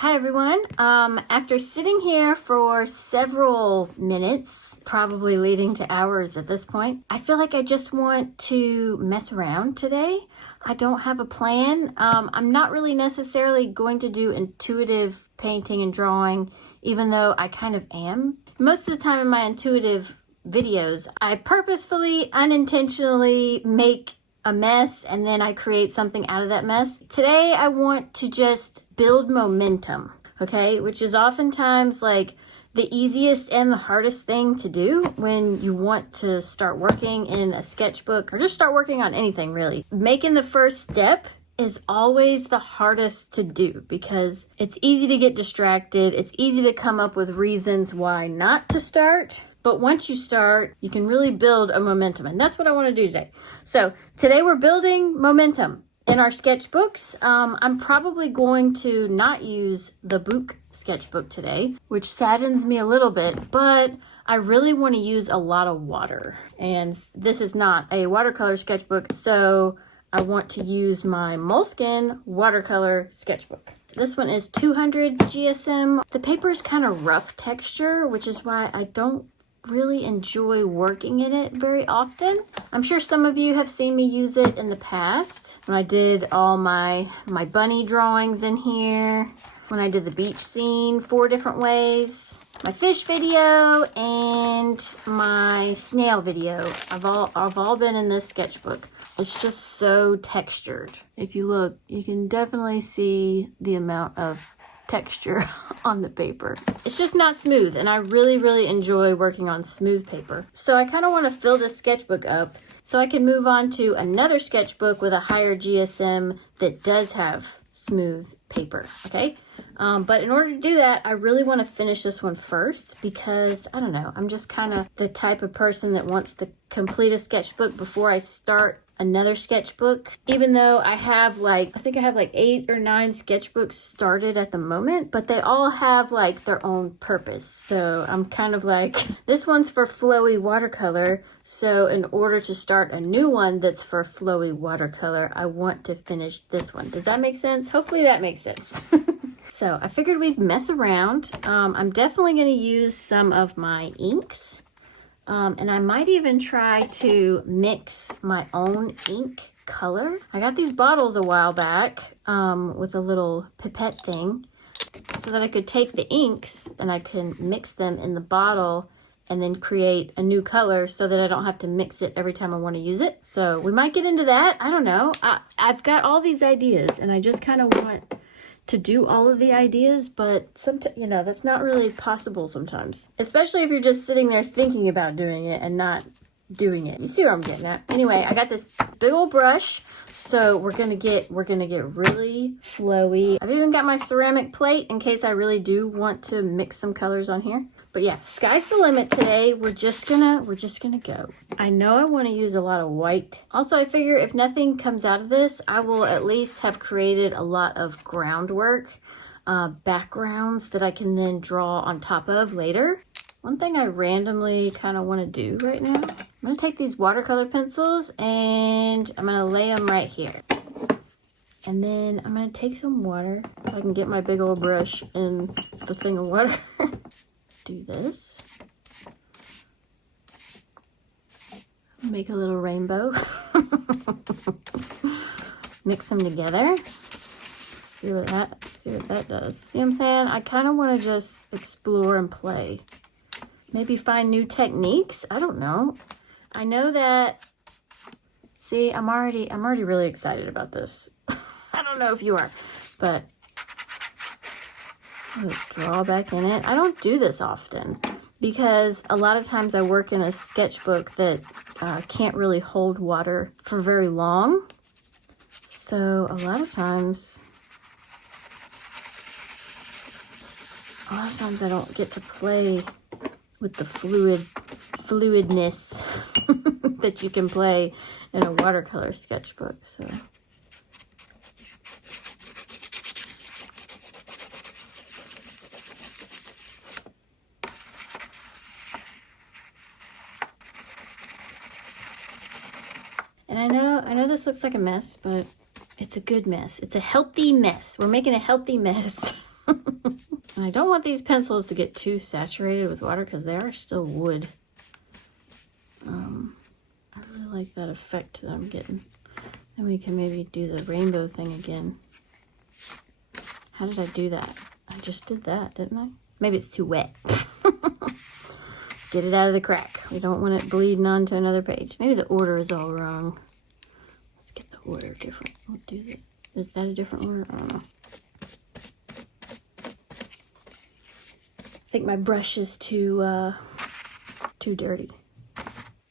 Hi everyone. After sitting here for several minutes, probably leading to hours at this point, I feel like I just want to mess around today. I don't have a plan. I'm not really necessarily going to do intuitive painting and drawing, even though I kind of am. Most of the time in my intuitive videos, I purposefully, unintentionally make a mess and then I create something out of that mess. Today I want to just build momentum, okay? Which is oftentimes like the easiest and the hardest thing to do when you want to start working in a sketchbook or just start working on anything really. Making the first step is always the hardest to do because it's easy to get distracted. It's easy to come up with reasons why not to start. But once you start, you can really build a momentum. And that's what I want to do today. So today we're building momentum in our sketchbooks. I'm probably going to not use the Book sketchbook today, which saddens me a little bit, but I really want to use a lot of water. And this is not a watercolor sketchbook, so I want to use my Moleskine Watercolor sketchbook. This one is 200 GSM. The paper is kind of rough texture, which is why I don't really enjoy working in it very often. I'm sure some of you have seen me use it in the past when I did all my bunny drawings in here, when I did the beach scene 4 different ways, my fish video, and my snail video. I've all been in this sketchbook. It's just so textured. If you look, you can definitely see the amount of texture on the paper. It's just not smooth, and I really enjoy working on smooth paper. So I kind of want to fill this sketchbook up so I can move on to another sketchbook with a higher GSM that does have smooth paper, okay? But in order to do that, I really want to finish this one first because, I don't know, I'm just kind of the type of person that wants to complete a sketchbook before I start another sketchbook, even though I have I think I have 8 or 9 sketchbooks started at the moment, but they all have their own purpose. So I'm kind of this one's for flowy watercolor. So in order to start a new one that's for flowy watercolor, I want to finish this one. Does that make sense? Hopefully that makes sense. So I figured we'd mess around. I'm definitely going to use some of my inks. And I might even try to mix my own ink color. I got these bottles a while back with a little pipette thing so that I could take the inks and I can mix them in the bottle and then create a new color so that I don't have to mix it every time I want to use it. So we might get into that. I don't know. I've got all these ideas and I just kind of want to do all of the ideas, but sometimes, that's not really possible sometimes. Especially if you're just sitting there thinking about doing it and not doing it. You see where I'm getting at? Anyway, I got this big old brush, so we're gonna get really flowy. I've even got my ceramic plate in case I really do want to mix some colors on here. But yeah, sky's the limit today. We're just gonna go. I know I want to use a lot of white. Also, I figure if nothing comes out of this, I will at least have created a lot of groundwork, backgrounds that I can then draw on top of later. One thing I randomly kind of want to do right now, I'm going to take these watercolor pencils and I'm going to lay them right here. And then I'm going to take some water so I can get my big old brush in the thing of water. Do this. Make a little rainbow. Mix them together. See what that does. See what I'm saying? I kind of want to just explore and play. Maybe find new techniques. I don't know. I know that. See, I'm already really excited about this. I don't know if you are, but I'll draw back in it. I don't do this often because a lot of times I work in a sketchbook that can't really hold water for very long. So a lot of times I don't get to play with the fluidness that you can play in a watercolor sketchbook. So and I know this looks like a mess, but it's a good mess. It's a healthy mess. We're making a healthy mess. And I don't want these pencils to get too saturated with water because they are still wood. I really like that effect that I'm getting. And we can maybe do the rainbow thing again. How did I do that? I just did that, didn't I? Maybe it's too wet. Get it out of the crack. We don't want it bleeding onto another page. Maybe the order is all wrong. Let's get the order different. We'll do that. Is that a different order? I don't know. I think my brush is too dirty.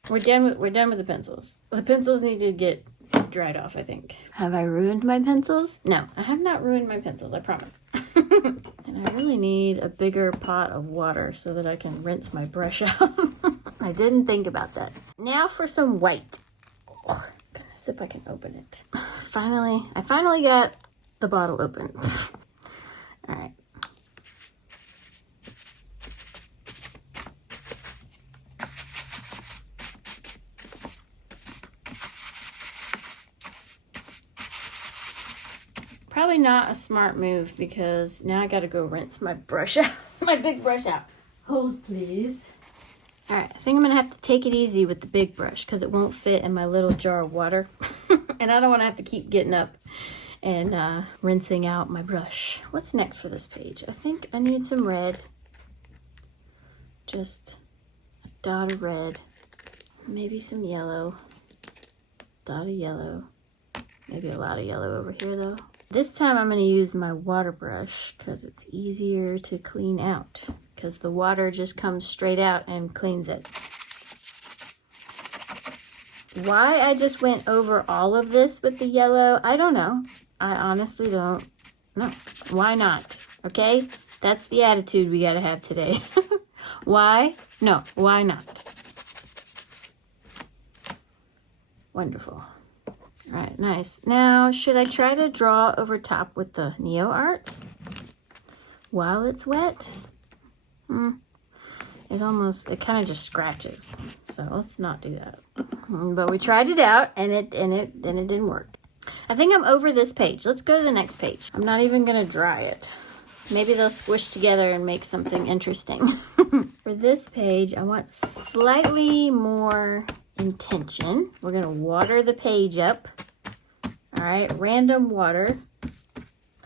We're done with the pencils. The pencils need to get dried off, I think. Have I ruined my pencils? No, I have not ruined my pencils, I promise. And I really need a bigger pot of water so that I can rinse my brush out. I didn't think about that. Now for some white. Oh, gotta see if I can open it. I finally got the bottle open. All right. Probably not a smart move because now I gotta go rinse my brush out, my big brush out. Hold please. All right, I think I'm gonna have to take it easy with the big brush because it won't fit in my little jar of water. And I don't wanna have to keep getting up and rinsing out my brush. What's next for this page? I think I need some red. Just a dot of red, maybe some yellow, dot of yellow, maybe a lot of yellow over here though. This time I'm going to use my water brush because it's easier to clean out because the water just comes straight out and cleans it. Why I just went over all of this with the yellow, I don't know. I honestly don't know. Why not? Okay? That's the attitude we got to have today. Why? No, why not? Wonderful. All right, nice. Now, should I try to draw over top with the Neoarts while it's wet? It kind of just scratches. So let's not do that. But we tried it out and it didn't work. I think I'm over this page. Let's go to the next page. I'm not even gonna dry it. Maybe they'll squish together and make something interesting. For this page, I want slightly more intention. We're gonna water the page up. All right, random water.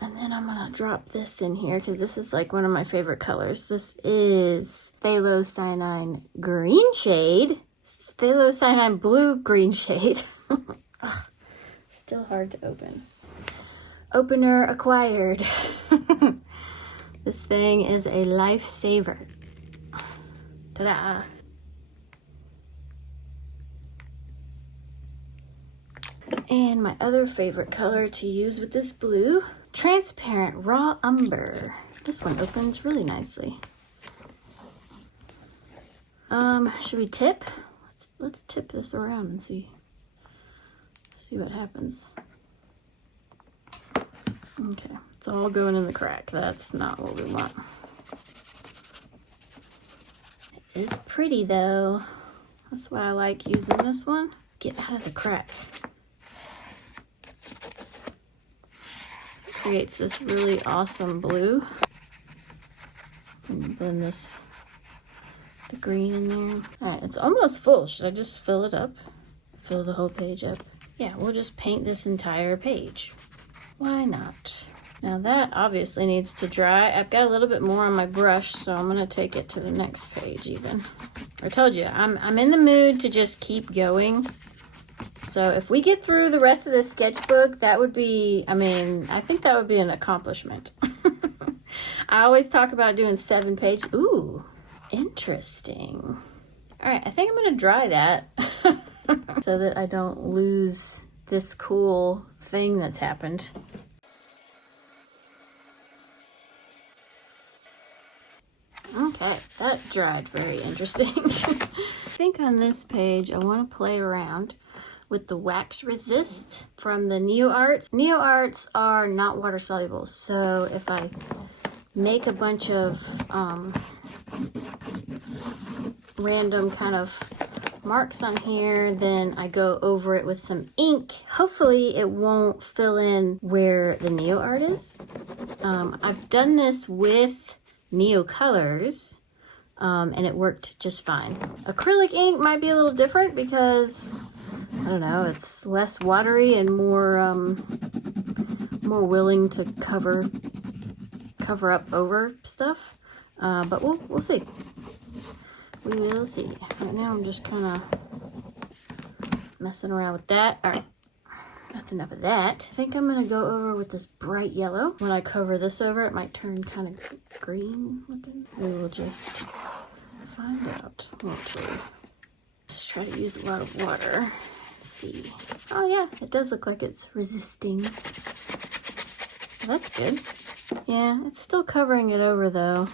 And then I'm gonna drop this in here because this is like one of my favorite colors. This is Phthalocyanine green shade. Phthalocyanine blue green shade. Ugh, still hard to open. Opener acquired. This thing is a lifesaver. Ta-da! And my other favorite color to use with this blue, transparent raw umber. This one opens really nicely. Should we tip? Let's tip this around and see what happens. Okay, it's all going in the crack. That's not what we want. It is pretty though. That's why I like using this one. Get out of the crack. Creates this really awesome blue. And blend the green in there. All right, it's almost full. Should I just fill it up? Fill the whole page up? Yeah, we'll just paint this entire page. Why not? Now that obviously needs to dry. I've got a little bit more on my brush, so I'm gonna take it to the next page even. I told you, I'm in the mood to just keep going. So if we get through the rest of this sketchbook, that would be, I think that would be an accomplishment. I always talk about doing 7 pages. Ooh, interesting. All right, I think I'm gonna dry that so that I don't lose this cool thing that's happened. Okay, that dried very interesting. I think on this page, I want to play around with the wax resist from the Neoarts. Neoarts are not water soluble, so if I make a bunch of random kind of marks on here, then I go over it with some ink. Hopefully it won't fill in where the Neoart is. I've done this with Neocolors, and it worked just fine. Acrylic ink might be a little different because, I don't know, it's less watery and more willing to cover up over stuff. But we'll see. We will see. Right now I'm just kind of messing around with that. All right, that's enough of that. I think I'm gonna go over with this bright yellow. When I cover this over, it might turn kind of green looking. We will just find out, won't we? Let's try to use a lot of water. Let's see. Oh yeah, it does look like it's resisting. So that's good. Yeah, it's still covering it over though.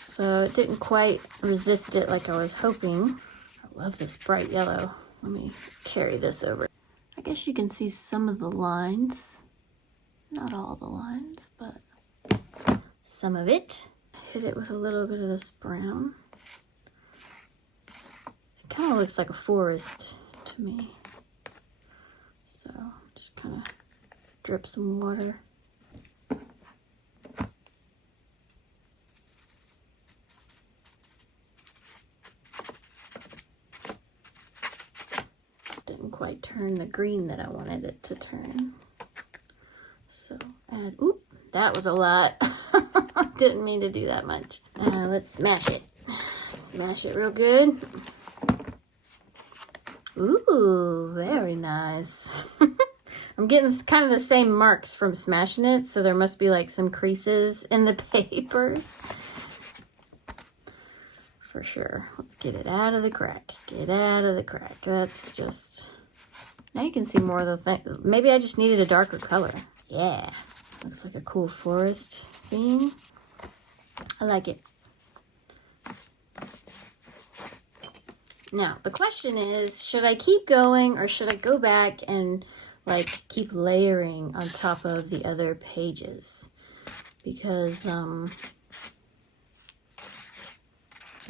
So it didn't quite resist it like I was hoping. I love this bright yellow. Let me carry this over. I guess you can see some of the lines. Not all the lines, but some of it. Hit it with a little bit of this brown. It kind of looks like a forest to me. So just kind of drip some water. Didn't quite turn the green that I wanted it to turn. So add, oop, that was a lot. Didn't mean to do that much. Let's smash it. Smash it real good. Ooh, very nice. I'm getting kind of the same marks from smashing it, so there must be like some creases in the papers. For sure. Let's get it out of the crack. Get out of the crack. That's just... Now you can see more of the thing. Maybe I just needed a darker color. Yeah. Looks like a cool forest scene. I like it. Now, the question is, should I keep going or should I go back and like keep layering on top of the other pages? Because,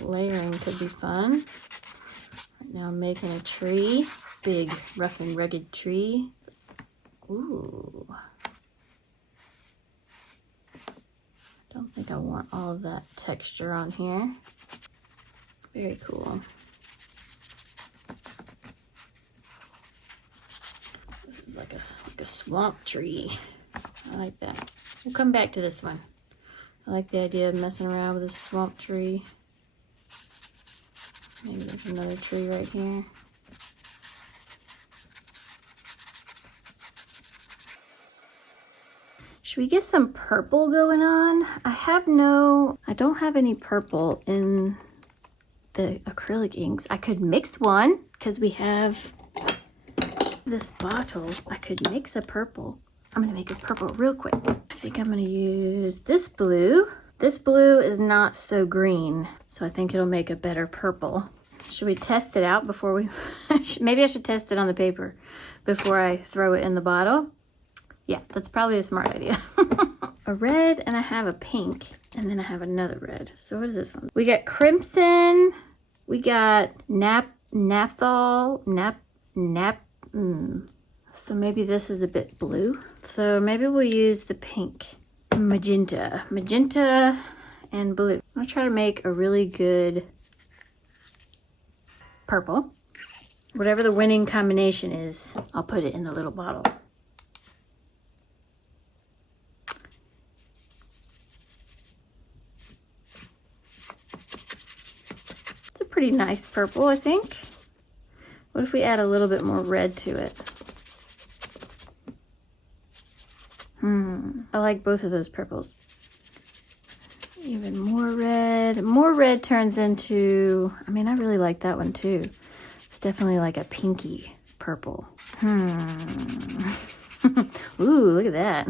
layering could be fun. Right now I'm making a tree, big rough and rugged tree. Ooh. Don't think I want all of that texture on here. Very cool. This is like a swamp tree. I like that. We'll come back to this one. I like the idea of messing around with a swamp tree. Maybe there's another tree right here. Should we get some purple going on? I don't have any purple in the acrylic inks. I could mix one because we have this bottle. I could mix a purple. I'm gonna make a purple real quick. I think I'm gonna use this blue. This blue is not so green, so I think it'll make a better purple. Should we test it out before we... Maybe I should test it on the paper before I throw it in the bottle. Yeah, that's probably a smart idea. A red, and I have a pink, and then I have another red. So what is this one? We got crimson, we got naphthol, So maybe this is a bit blue. So maybe we'll use the pink. Magenta and blue. I'll try to make a really good purple. Whatever the winning combination is, I'll put it in the little bottle. It's a pretty nice purple, I think. What if we add a little bit more red to it? I like both of those purples. Even more red. More red turns into, I mean, I really like that one too. It's definitely like a pinky purple. Ooh, look at that.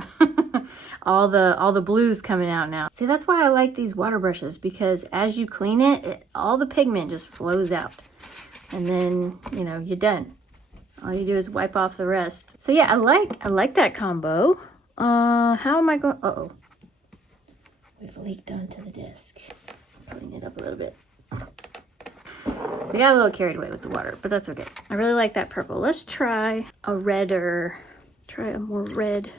all the blues coming out now. See, that's why I like these water brushes, because as you clean it, all the pigment just flows out. And then, you know, you're done. All you do is wipe off the rest. So yeah, I like that combo. How am I going? Uh-oh. We've leaked onto the desk. Clean it up a little bit. We got a little carried away with the water, but that's okay. I really like that purple. Let's try a more red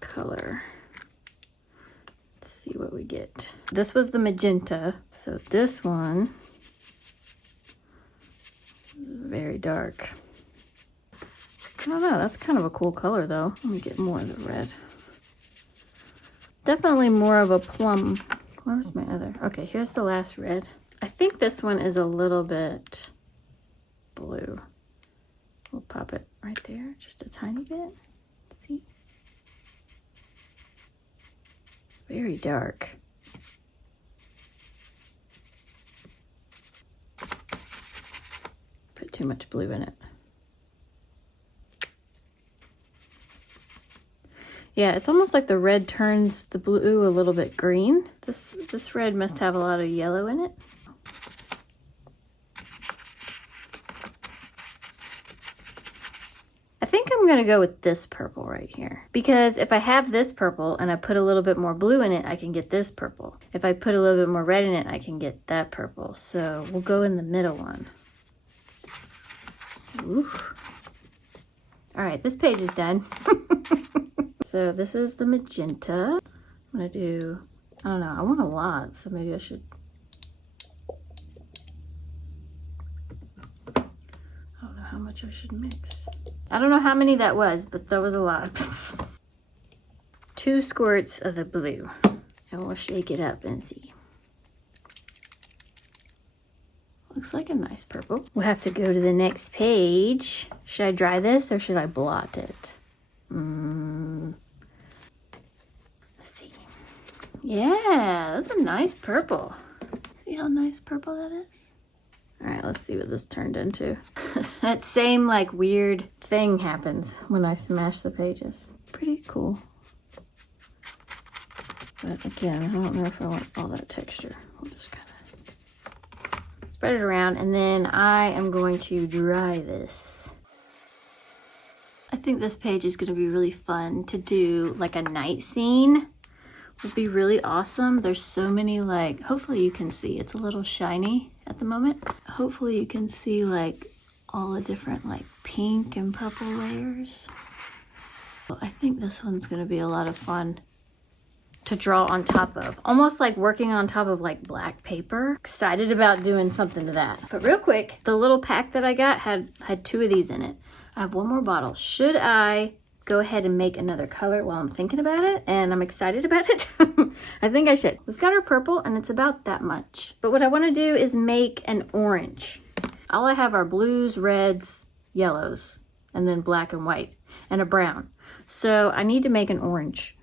color. we get? This was the magenta. So this one is very dark. I don't know, that's kind of a cool color though. Let me get more of the red. Definitely more of a plum. Where's my other? Okay, here's the last red. I think this one is a little bit blue. We'll pop it right there, just a tiny bit. See? Very dark. Put too much blue in it. Yeah, it's almost like the red turns the blue a little bit green. This red must have a lot of yellow in it. I think I'm gonna go with this purple right here. Because if I have this purple and I put a little bit more blue in it, I can get this purple. If I put a little bit more red in it, I can get that purple. So we'll go in the middle one. Ooh. All right, this page is done. So this is the magenta. I'm gonna do, I don't know, I want a lot, so maybe I should. I don't know how much I should mix. I don't know how many that was, but that was a lot. 2 squirts of the blue, and we'll shake it up and see. Looks like a nice purple. We'll have to go to the next page. Should I dry this or should I blot it? Let's see. Yeah, that's a nice purple. See how nice purple that is? All right, let's see what this turned into. That same like weird thing happens when I smash the pages. Pretty cool. But again, I don't know if I want all that texture. We'll just kind of spread it around, and then I am going to dry this. I think this page is going to be really fun to do, like a night scene would be really awesome. There's so many, like, hopefully you can see, it's a little shiny at the moment. Hopefully you can see like all the different like pink and purple layers. Well, I think this one's going to be a lot of fun to draw on top of, almost like working on top of like black paper. Excited about doing something to that. But real quick, the little pack that I got had 2 of these in it. I have 1 more bottle. Should I go ahead and make another color while I'm thinking about it and I'm excited about it? I think I should. We've got our purple and it's about that much. But what I want to do is make an orange. All I have are blues, reds, yellows, and then black and white, and a brown. So I need to make an orange.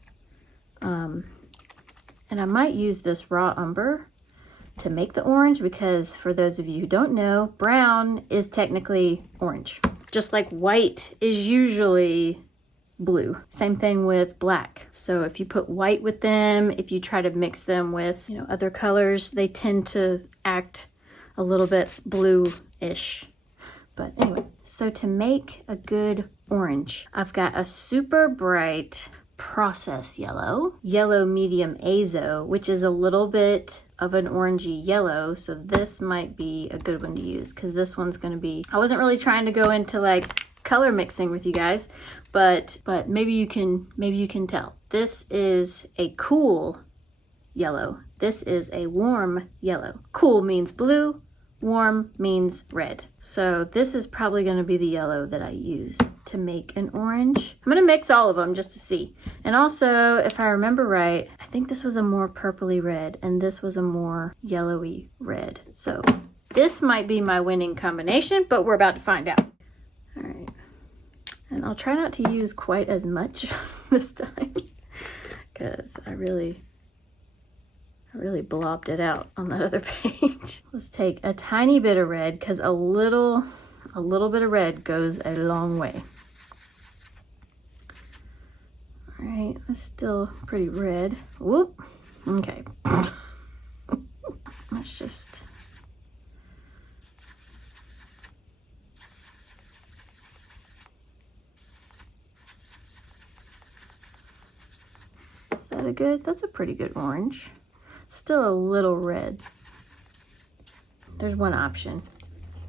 And I might use this raw umber to make the orange, because for those of you who don't know, brown is technically orange. Just like white is usually blue. Same thing with black. So if you put white with them, if you try to mix them with, you know, other colors, they tend to act a little bit blue-ish. But anyway, so to make a good orange, I've got a super bright process yellow, yellow medium azo, which is a little bit of an orangey yellow. So this might be a good one to use, because this one's going to be, I wasn't really trying to go into like color mixing with you guys, but maybe you can tell. This is a cool yellow. This is a warm yellow. Cool means blue, warm means red. So this is probably going to be the yellow that I use to make an orange. I'm going to mix all of them just to see. And also, if I remember right, I think this was a more purpley red and this was a more yellowy red. So this might be my winning combination, but we're about to find out. All right. And I'll try not to use quite as much this time, because I really blobbed it out on that other page. Let's take a tiny bit of red, because a little bit of red goes a long way. All right, that's still pretty red. Whoop. Okay. Let's just. Is that a good? That's a pretty good orange. Still a little red. There's one option.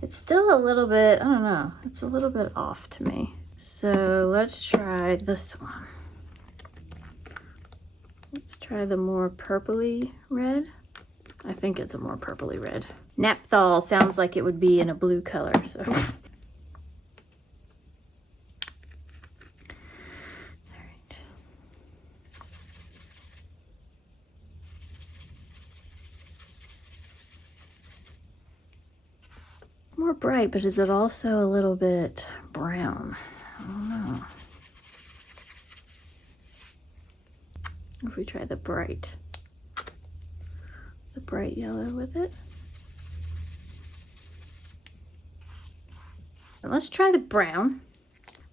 It's still a little bit, I don't know, it's a little bit off to me. So let's try this one. Let's try the more purpley red. I think it's a more purpley red. Naphthol sounds like it would be in a blue color, so. More bright, but is it also a little bit brown? I don't know. If we try the bright yellow with it. And let's try the brown.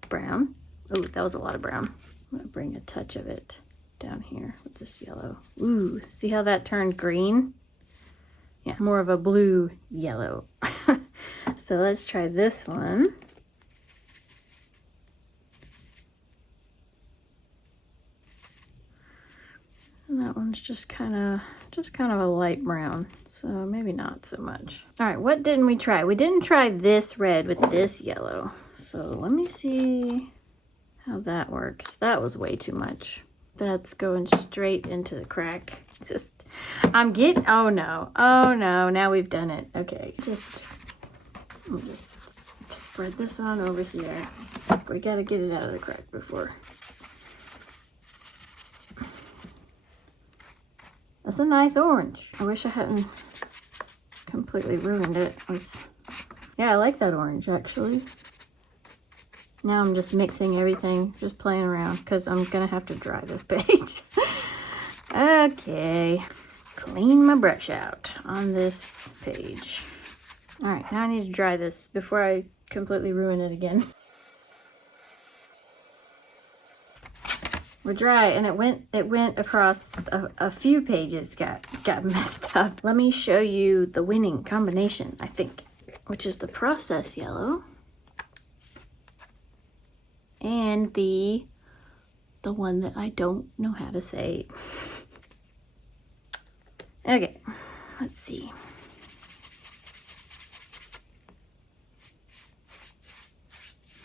Brown. Oh, that was a lot of brown. I'm gonna bring a touch of it down here with this yellow. Ooh, see how that turned green? Yeah, more of a blue yellow. So let's try this one. And that one's just kind of a light brown, so maybe not so much. All right, what didn't we try? We didn't try this red with this yellow. So let me see how that works. That was way too much. That's going straight into the crack. It's just, oh no, now we've done it. Okay, let me just spread this on over here. We gotta get it out of the crack before. That's a nice orange. I wish I hadn't completely ruined it. Yeah, I like that orange actually. Now I'm just mixing everything, just playing around because I'm gonna have to dry this page. Okay, clean my brush out on this page. All right, now I need to dry this before I completely ruin it again. We're dry, and it went across a few pages, got messed up. Let me show you the winning combination, I think, which is the process yellow and the one that I don't know how to say. Okay, let's see.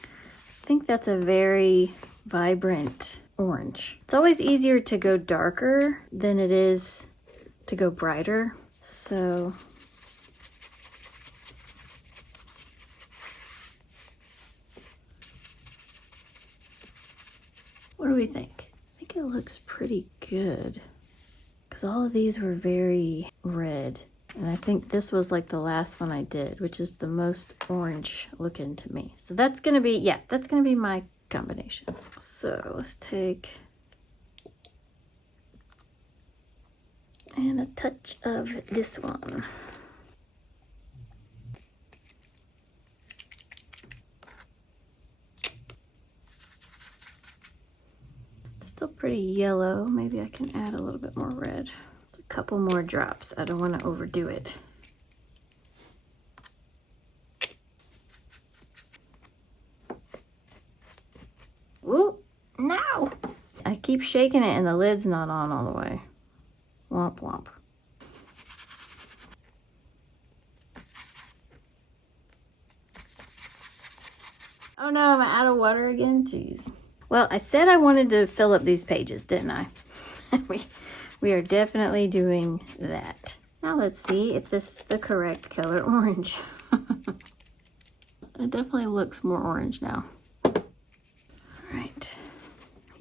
I think that's a very vibrant orange. It's always easier to go darker than it is to go brighter. So what do we think? I think it looks pretty good because all of these were very red. And I think this was like the last one I did, which is the most orange looking to me. So that's gonna be, yeah, that's gonna be my combination. So let's take and a touch of this one. It's still pretty yellow. Maybe I can add a little bit more red. A couple more drops. I don't want to overdo it. Whoop, no! I keep shaking it and the lid's not on all the way. Womp womp. Oh no, am I out of water again? Jeez. Well, I said I wanted to fill up these pages, didn't I? we are definitely doing that. Now let's see if this is the correct color orange. It definitely looks more orange now. Right.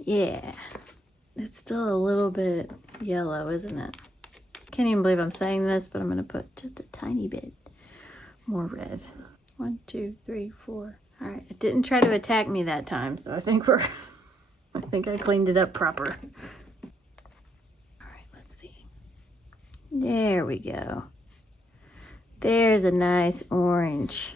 Yeah. It's still a little bit yellow, isn't it? Can't even believe I'm saying this, but I'm going to put just a tiny bit more red. 1, 2, 3, 4. All right. It didn't try to attack me that time, so I think I cleaned it up proper. All right, let's see. There we go. There's a nice orange.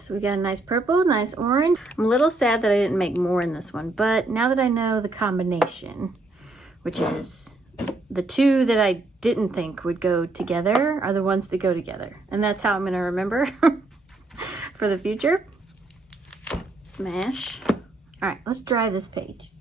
So we got a nice purple, nice orange. I'm a little sad that I didn't make more in this one, but now that I know the combination, which is the two that I didn't think would go together are the ones that go together. And that's how I'm gonna remember for the future. Smash. All right, let's dry this page.